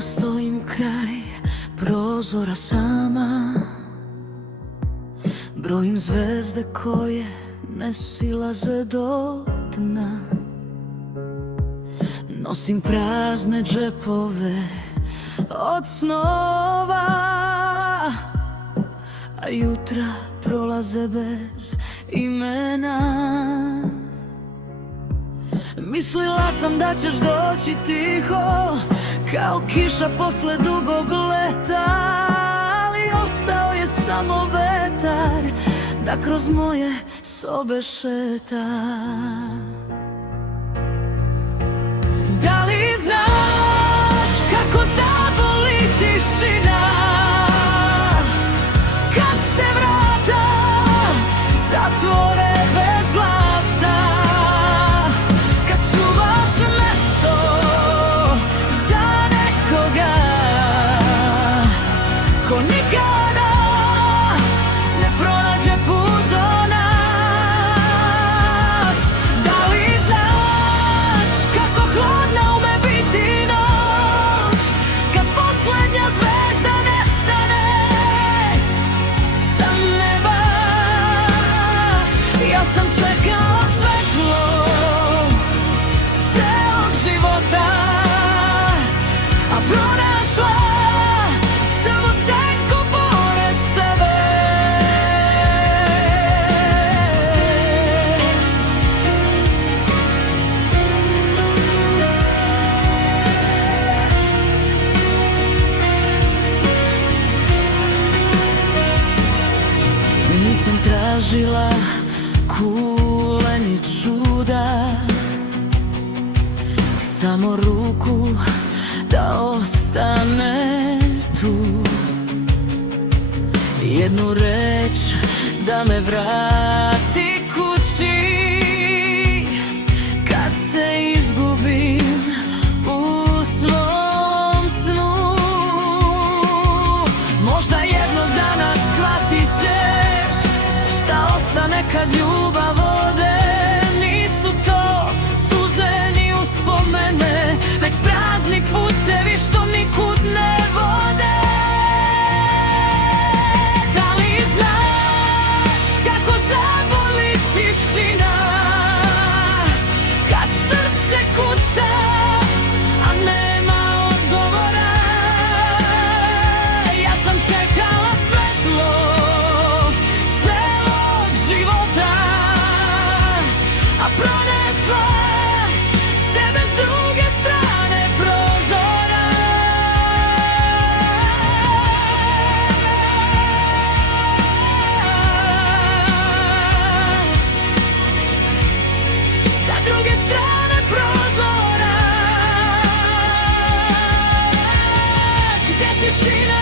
Danima stojim kraj prozora sama, brojim zvezde koje ne silaze do dna. Nosim prazne džepove od snova, a jutra prolaze bez imena. Mislila sam da ćeš doći tiho, kao kiša posle dugog leta, ali ostao je samo vetar da kroz moje sobe šeta. Da li znaš kako zaboli tišina kad se vrata zatvore bez glasa, kad čuvaš mesto za nekoga ko nikada ne pronađe put do nas? Da li znaš kako hladna ume biti noć kad poslednja zvezda nestane sa neba? Ja sam čekala svetlo celog života, a pronašla samo senku pored sebe. Nisam tražila kule ni čuda, samo ruku da ostane tu, jednu reč da me vrati kući kad se izgubim u svom snu. Možda jednog dana shvatit ćeš šta ostane kad ljubav ode. Nisu to suze ni uspomene, već prazni putevi što nikud ne vode. Da li znaš kako zaboli tišina kad srce kuca, a nema odgovora? Ja sam čekala svetlo celog života, a pronašla sebe s druge strane prozora. Sa druge strane prozora, gde tišina